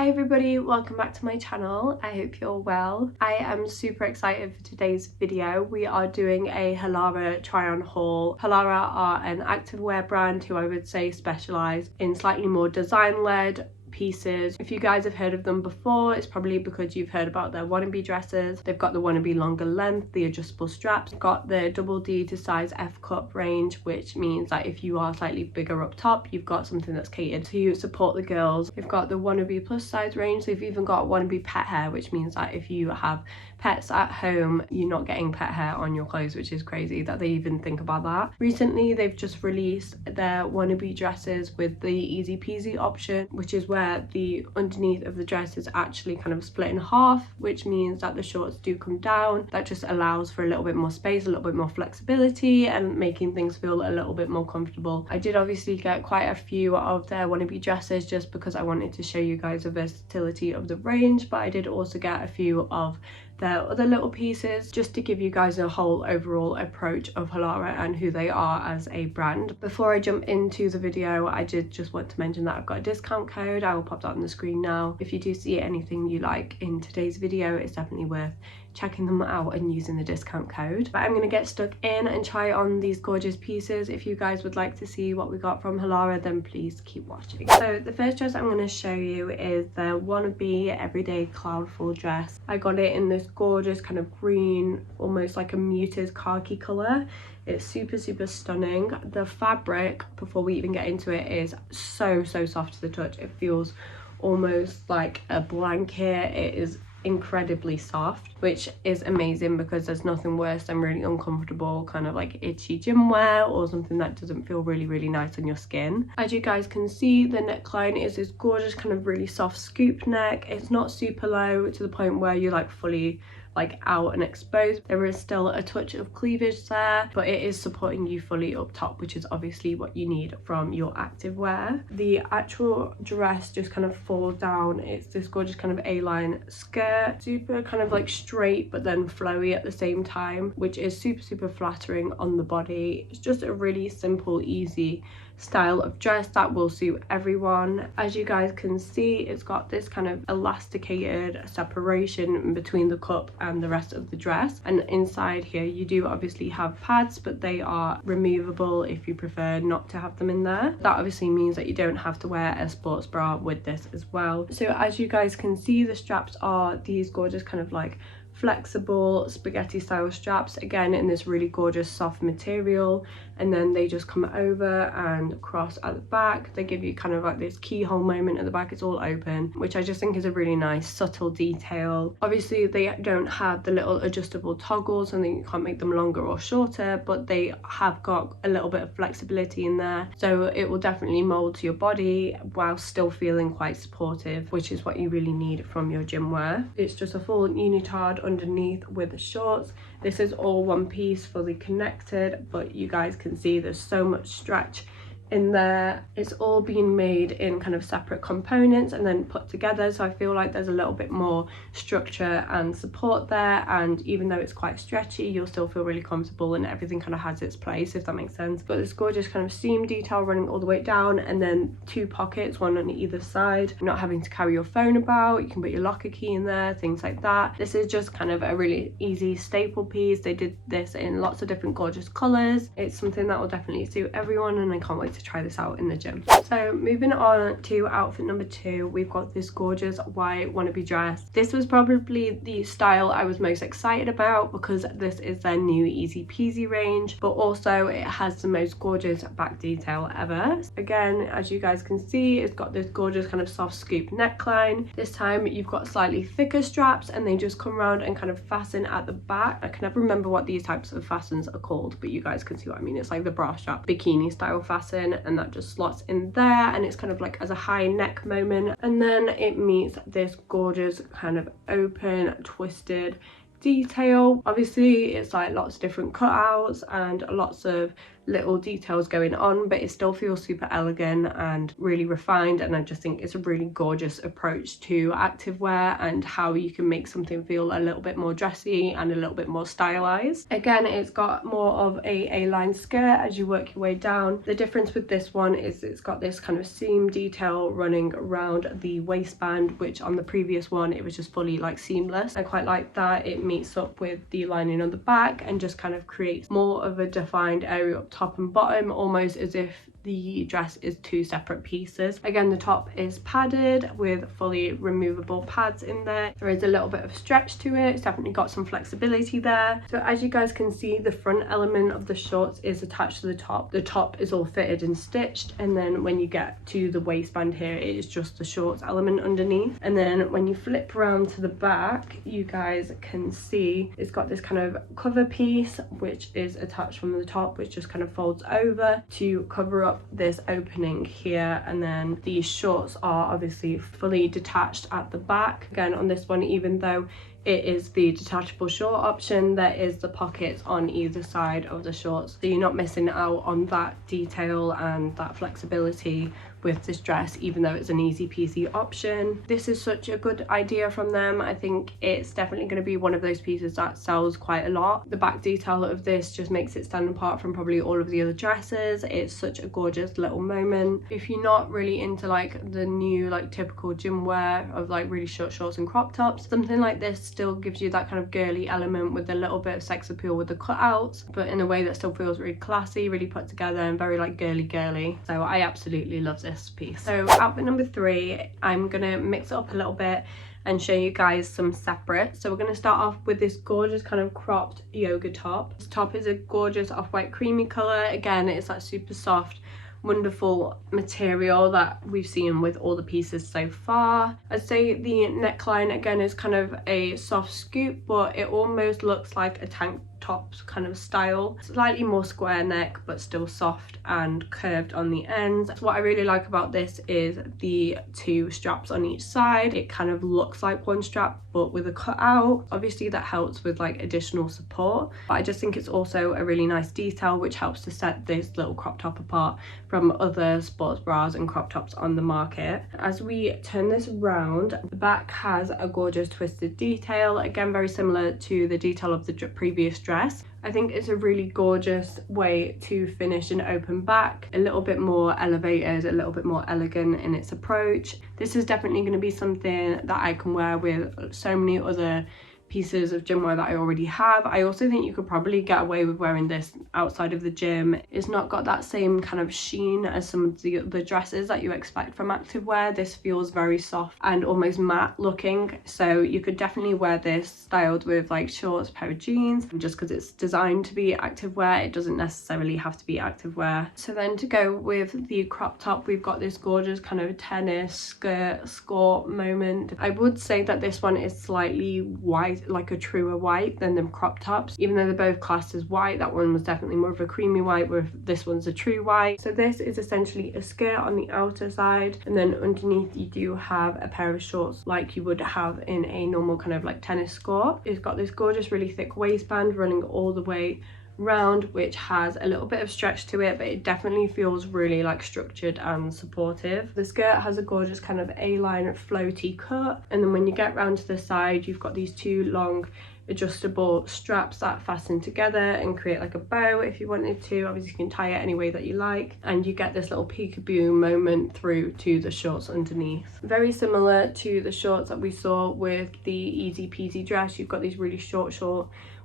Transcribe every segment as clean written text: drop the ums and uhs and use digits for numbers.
Hi everybody, welcome back to my channel. I hope you're well. I am super excited for today's video. We are doing a Halara try on haul. Halara are an activewear brand who I would say specialise in slightly more design led pieces. If you guys have heard of them before, it's probably because you've heard about their wannabe dresses. They've got the wannabe longer length, the adjustable straps, got the double D to size F cup range, which means that if you are slightly bigger up top, you've got something that's catered to support the girls. They've got the wannabe plus size range. They've even got wannabe pet hair, which means that if you have pets at home, you're not getting pet hair on your clothes, which is crazy that they even think about that. Recently, they've just released their wannabe dresses with the easy peasy option, which is where the underneath of the dress is actually kind of split in half, which means that the shorts do come down. That just allows for a little bit more space, a little bit more flexibility, and making things feel a little bit more comfortable. I did obviously get quite a few of their wannabe dresses just because I wanted to show you guys the versatility of the range, but I did also get a few of their other little pieces just to give you guys a whole overall approach of Halara and who they are as a brand. Before I jump into the video, I did just want to mention that I've got a discount code. I will pop that on the screen now. If you do see anything you like in today's video, it's definitely worth checking them out and using the discount code. But I'm gonna get stuck in and try on these gorgeous pieces. If you guys would like to see what we got from Halara, then please keep watching. So the first dress I'm going to show you is the wannabe everyday Cloudful dress. I got it in this gorgeous kind of green, almost like a muted khaki color. It's super stunning. The fabric, before we even get into it, is so soft to the touch. It feels almost like a blanket. It is incredibly soft, which is amazing because there's nothing worse than really uncomfortable kind of like itchy gym wear or something that doesn't feel really nice on your skin. As you guys can see, the neckline is this gorgeous kind of really soft scoop neck. It's not super low to the point where you're like fully like out and exposed. There is still a touch of cleavage there, but it is supporting you fully up top, which is obviously what you need from your activewear. The actual dress just kind of falls down. It's this gorgeous kind of A-line skirt, super kind of like straight but then flowy at the same time, which is super flattering on the body. It's just a really simple, easy style of dress that will suit everyone. As you guys can see, it's got this kind of elasticated separation between the cup and the rest of the dress, and inside here you do obviously have pads, but they are removable if you prefer not to have them in there. That obviously means that you don't have to wear a sports bra with this as well. So as you guys can see, the straps are these gorgeous kind of like flexible spaghetti style straps, again in this really gorgeous soft material, and then they just come over and cross at the back. They give you kind of like this keyhole moment at the back. It's all open, which I just think is a really nice subtle detail. Obviously they don't have the little adjustable toggles and then you can't make them longer or shorter, but they have got a little bit of flexibility in there, so it will definitely mold to your body while still feeling quite supportive, which is what you really need from your gym wear. It's just a full unitard underneath with the shorts. This is all one piece, fully connected, but you guys can see there's so much stretch in there. It's all been made in kind of separate components and then put together, so I feel like there's a little bit more structure and support there, and even though it's quite stretchy, you'll still feel really comfortable and everything kind of has its place, if that makes sense. Got this gorgeous kind of seam detail running all the way down, and then two pockets, one on either side. You're not having to carry your phone about, you can put your locker key in there, things like that. This is just kind of a really easy staple piece. They did this in lots of different gorgeous colors. It's something that will definitely suit everyone, and I can't wait to try this out in the gym. So moving on to outfit number 2, we've got this gorgeous white wannabe dress. This was probably the style I was most excited about because this is their new easy peasy range, but also it has the most gorgeous back detail ever. Again, as you guys can see, it's got this gorgeous kind of soft scoop neckline. This time you've got slightly thicker straps and they just come around and kind of fasten at the back. I can never remember what these types of fastens are called, but you guys can see what I mean. It's like the bra strap bikini style fasten, and that just slots in there, and it's kind of like as a high neck moment, and then it meets this gorgeous kind of open twisted detail. Obviously it's like lots of different cutouts and lots of little details going on, but it still feels super elegant and really refined, and I just think it's a really gorgeous approach to activewear and how you can make something feel a little bit more dressy and a little bit more stylized. Again, it's got more of a A-line skirt as you work your way down. The difference with this one is it's got this kind of seam detail running around the waistband, which on the previous one it was just fully like seamless. I quite like that it meets up with the lining on the back and just kind of creates more of a defined area up top and bottom, almost as if the dress is two separate pieces. Again, the top is padded with fully removable pads in there. There is a little bit of stretch to it. It's definitely got some flexibility there. So as you guys can see, the front element of the shorts is attached to the top. The top is all fitted and stitched, and then when you get to the waistband here, it is just the shorts element underneath. And then when you flip around to the back, you guys can see it's got this kind of cover piece which is attached from the top, which just kind of folds over to cover up this opening here. And then these shorts are obviously fully detached at the back. Again, on this one, even though it is the detachable short option, there is the pockets on either side of the shorts, so you're not missing out on that detail and that flexibility with this dress, even though it's an easy peasy option. This is such a good idea from them. I think it's definitely going to be one of those pieces that sells quite a lot. The back detail of this just makes it stand apart from probably all of the other dresses. It's such a gorgeous little moment. If you're not really into like the new like typical gym wear of like really short shorts and crop tops, something like this still gives you that kind of girly element with a little bit of sex appeal with the cutouts, but in a way that still feels really classy, really put together, and very like girly. So I absolutely love this piece. So outfit number 3, I'm gonna mix it up a little bit and show you guys some separate. So we're going to start off with this gorgeous kind of cropped yoga top. This top is a gorgeous off-white creamy colour. Again, it's that super soft, wonderful material that we've seen with all the pieces so far. I'd say the neckline again is kind of a soft scoop, but it almost looks like a tank top kind of style. Slightly more square neck, but still soft and curved on the ends. What I really like about this is the 2 straps on each side. It kind of looks like one strap, but with a cutout. Obviously that helps with like additional support, but I just think it's also a really nice detail which helps to set this little crop top apart from other sports bras and crop tops on the market. As we turn this round, the back has a gorgeous twisted detail, again very similar to the detail of the previous dress. I think it's a really gorgeous way to finish an open back, a little bit more elevated, a little bit more elegant in its approach. This is definitely going to be something that I can wear with so many other pieces of gym wear that I already have. I also think you could probably get away with wearing this outside of the gym. It's not got that same kind of sheen as some of the dresses that you expect from activewear. This feels very soft and almost matte looking, so you could definitely wear this styled with like shorts, pair of jeans. Just because it's designed to be activewear, it doesn't necessarily have to be activewear. So then to go with the crop top, we've got this gorgeous kind of tennis skirt skort moment. I would say that this one is slightly white, like a truer white than the crop tops. Even though they're both classed as white, that one was definitely more of a creamy white, where this one's a true white. So this is essentially a skirt on the outer side, and then underneath you do have a pair of shorts like you would have in a normal kind of like tennis skirt. It's got this gorgeous really thick waistband running all the way round, which has a little bit of stretch to it, but it definitely feels really like structured and supportive. The skirt has a gorgeous kind of A-line floaty cut, and then when you get round to the side, you've got these 2 long adjustable straps that fasten together and create like a bow if you wanted to. Obviously you can tie it any way that you like, and you get this little peekaboo moment through to the shorts underneath. Very similar to the shorts that we saw with the easy peasy dress, you've got these really short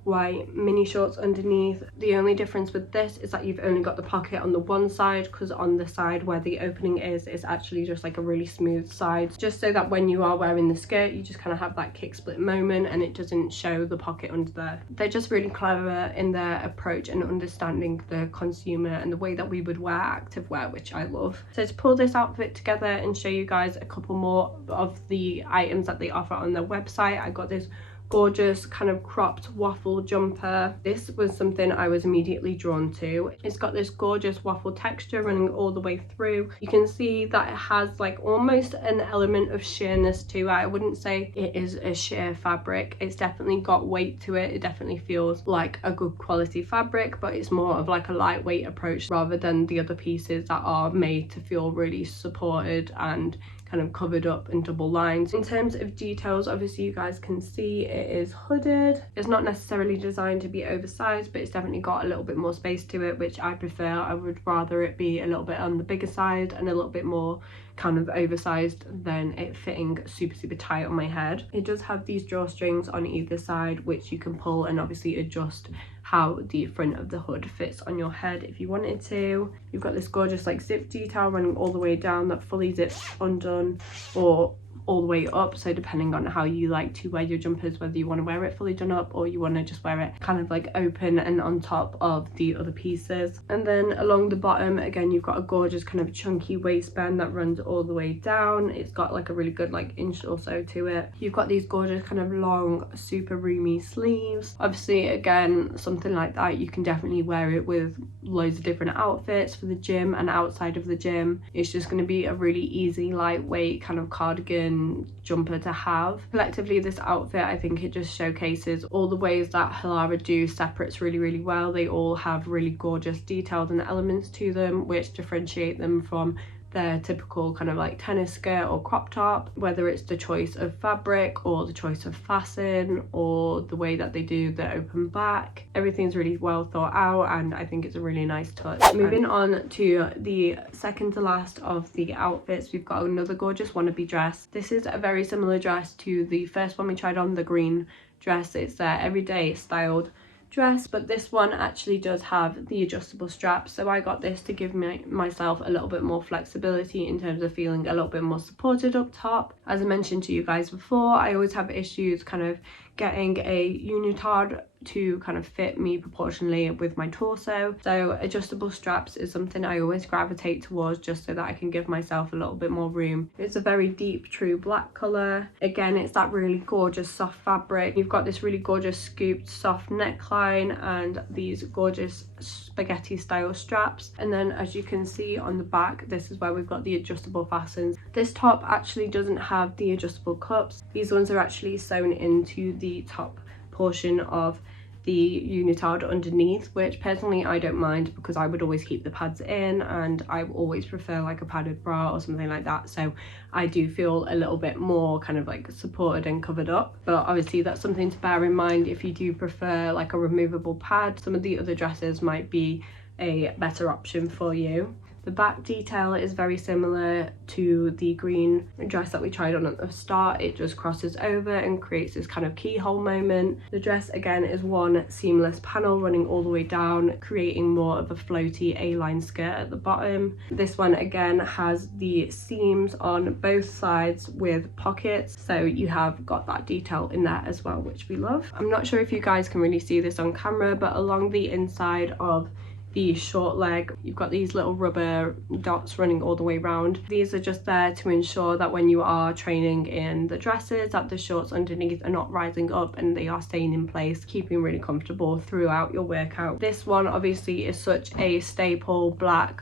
white mini shorts underneath. The only difference with this is that you've only got the pocket on the one side, because on the side where the opening is, it's actually just like a really smooth side, just so that when you are wearing the skirt you just kind of have that kick split moment and it doesn't show the pocket under there. They're just really clever in their approach and understanding the consumer and the way that we would wear activewear, which I love. So to pull this outfit together and show you guys a couple more of the items that they offer on their website, I got this gorgeous kind of cropped waffle jumper. This was something I was immediately drawn to. It's got this gorgeous waffle texture running all the way through. You can see that it has like almost an element of sheerness to it. I wouldn't say it is a sheer fabric. It's definitely got weight to it. It definitely feels like a good quality fabric, but it's more of like a lightweight approach rather than the other pieces that are made to feel really supported and kind of covered up in double lines. In terms of details, obviously you guys can see it is hooded. It's not necessarily designed to be oversized, but it's definitely got a little bit more space to it, which I prefer. I would rather it be a little bit on the bigger side and a little bit more kind of oversized than it fitting super tight on my head. It does have these drawstrings on either side which you can pull and obviously adjust how the front of the hood fits on your head if you wanted to. You've got this gorgeous like zip detail running all the way down that fully zips undone or all the way up, so depending on how you like to wear your jumpers, whether you want to wear it fully done up or you want to just wear it kind of like open and on top of the other pieces. And then along the bottom again you've got a gorgeous kind of chunky waistband that runs all the way down. It's got like a really good like inch or so to it. You've got these gorgeous kind of long super roomy sleeves. Obviously again something like that you can definitely wear it with loads of different outfits for the gym and outside of the gym. It's just going to be a really easy lightweight kind of cardigan jumper to have. Collectively this outfit, I think it just showcases all the ways that Halara do separates really well. They all have really gorgeous details and elements to them which differentiate them from their typical kind of like tennis skirt or crop top, whether it's the choice of fabric or the choice of fasten or the way that they do the open back. Everything's really well thought out and I think it's a really nice touch. Moving on to the second to last of the outfits, we've got another gorgeous wannabe dress. This is a very similar dress to the first one we tried on, the green dress. It's their everyday styled dress, but this one actually does have the adjustable straps, so I got this to give myself a little bit more flexibility in terms of feeling a little bit more supported up top. As I mentioned to you guys before, I always have issues kind of getting a unitard to kind of fit me proportionally with my torso, so adjustable straps is something I always gravitate towards just so that I can give myself a little bit more room. It's a very deep true black colour. Again, it's that really gorgeous soft fabric. You've got this really gorgeous scooped soft neckline and these gorgeous spaghetti style straps, and then as you can see on the back, this is where we've got the adjustable fastens. This top actually doesn't have the adjustable cups. These ones are actually sewn into the top portion of the unitard underneath, which personally I don't mind because I would always keep the pads in and I always prefer like a padded bra or something like that, so I do feel a little bit more kind of like supported and covered up. But obviously that's something to bear in mind if you do prefer like a removable pad. Some of the other dresses might be a better option for you. The back detail is very similar to the green dress that we tried on at the start. It just crosses over and creates this kind of keyhole moment. The dress again is one seamless panel running all the way down, creating more of a floaty A-line skirt at the bottom. This one again has the seams on both sides with pockets, so you have got that detail in there as well, which we love. I'm not sure if you guys can really see this on camera, but along the inside of the short leg you've got these little rubber dots running all the way around. These are just there to ensure that when you are training in the dresses that the shorts underneath are not rising up and they are staying in place, keeping really comfortable throughout your workout. This one obviously is such a staple. Black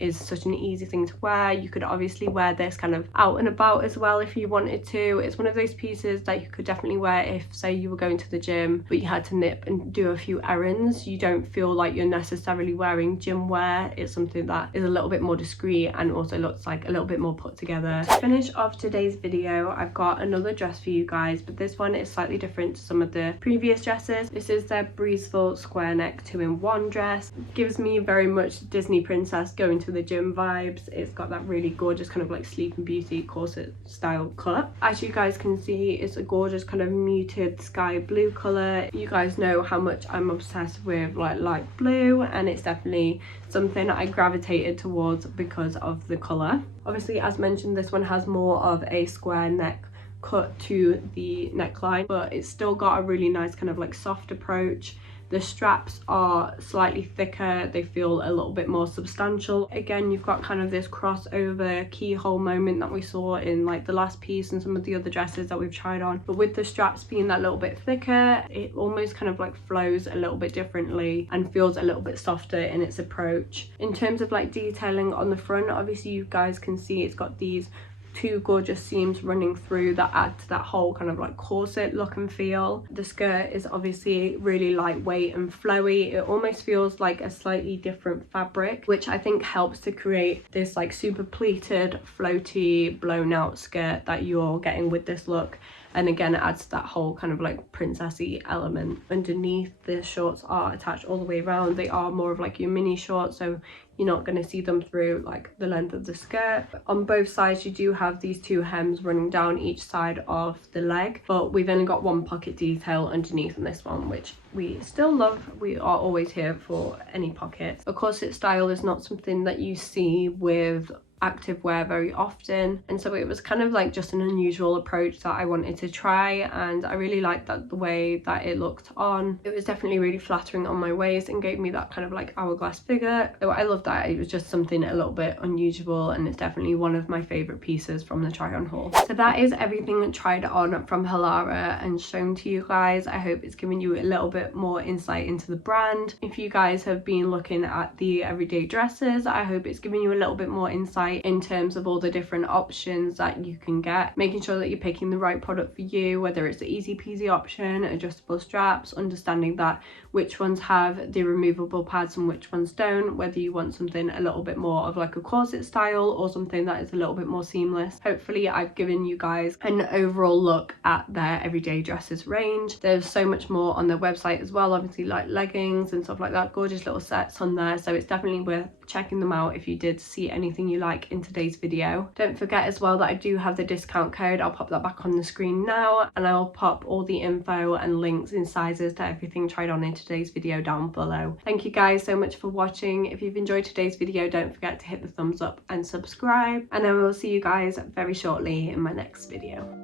is such an easy thing to wear. You could obviously wear this kind of out and about as well if you wanted to. It's one of those pieces that you could definitely wear if, say, you were going to the gym but you had to nip and do a few errands. You don't feel like you're necessarily wearing gym wear. It's something that is a little bit more discreet and also looks like a little bit more put together. To finish off today's video, I've got another dress for you guys, but this one is slightly different to some of the previous dresses. This is their Breezeful square neck 2-in-1 dress. It gives me very much Disney princess going to the gym vibes. It's got that really gorgeous kind of like Sleeping Beauty corset style cut. As you guys can see, it's a gorgeous kind of muted sky blue color. You guys know how much I'm obsessed with like light blue, and it's definitely something I gravitated towards because of the color. Obviously, as mentioned, this one has more of a square neck cut to the neckline, but it's still got a really nice kind of like soft approach. The straps are slightly thicker, they feel a little bit more substantial. Again, you've got kind of this crossover keyhole moment that we saw in like the last piece and some of the other dresses that we've tried on, but with the straps being that little bit thicker, it almost kind of like flows a little bit differently and feels a little bit softer in its approach. In terms of like detailing on the front, obviously you guys can see it's got these two gorgeous seams running through that add to that whole kind of like corset look and feel. The skirt is obviously really lightweight and flowy. It almost feels like a slightly different fabric, which I think helps to create this like super pleated, floaty, blown out skirt that you're getting with this look. And again, it adds that whole kind of like princessy element. Underneath, the shorts are attached all the way around. They are more of like your mini shorts, so you're not going to see them through like the length of the skirt. On both sides, you do have these two hems running down each side of the leg, but we've only got one pocket detail underneath on this one, which we still love. We are always here for any pockets. A corset style is not something that you see with activewear very often, and so it was kind of like just an unusual approach that I wanted to try, and I really liked that the way that it looked on. It was definitely really flattering on my waist and gave me that kind of like hourglass figure. So I love that. It was just something a little bit unusual, and it's definitely one of my favorite pieces from the try on haul. So that is everything tried on from Halara and shown to you guys. I hope it's given you a little bit more insight into the brand. If you guys have been looking at the everyday dresses, I hope it's given you a little bit more insight in terms of all the different options that you can get, making sure that you're picking the right product for you, whether it's the easy peasy option, adjustable straps, understanding that which ones have the removable pads and which ones don't, whether you want something a little bit more of like a corset style or something that is a little bit more seamless. Hopefully I've given you guys an overall look at their everyday dresses range. There's so much more on their website as well, obviously, like leggings and stuff like that, gorgeous little sets on there, so it's definitely worth checking them out if you did see anything you like in today's video. Don't forget as well that I do have the discount code. I'll pop that back on the screen now, and I'll pop all the info and links and sizes to everything tried on in today's video down below. Thank you guys so much for watching. If you've enjoyed today's video, don't forget to hit the thumbs up and subscribe, and I will see you guys very shortly in my next video.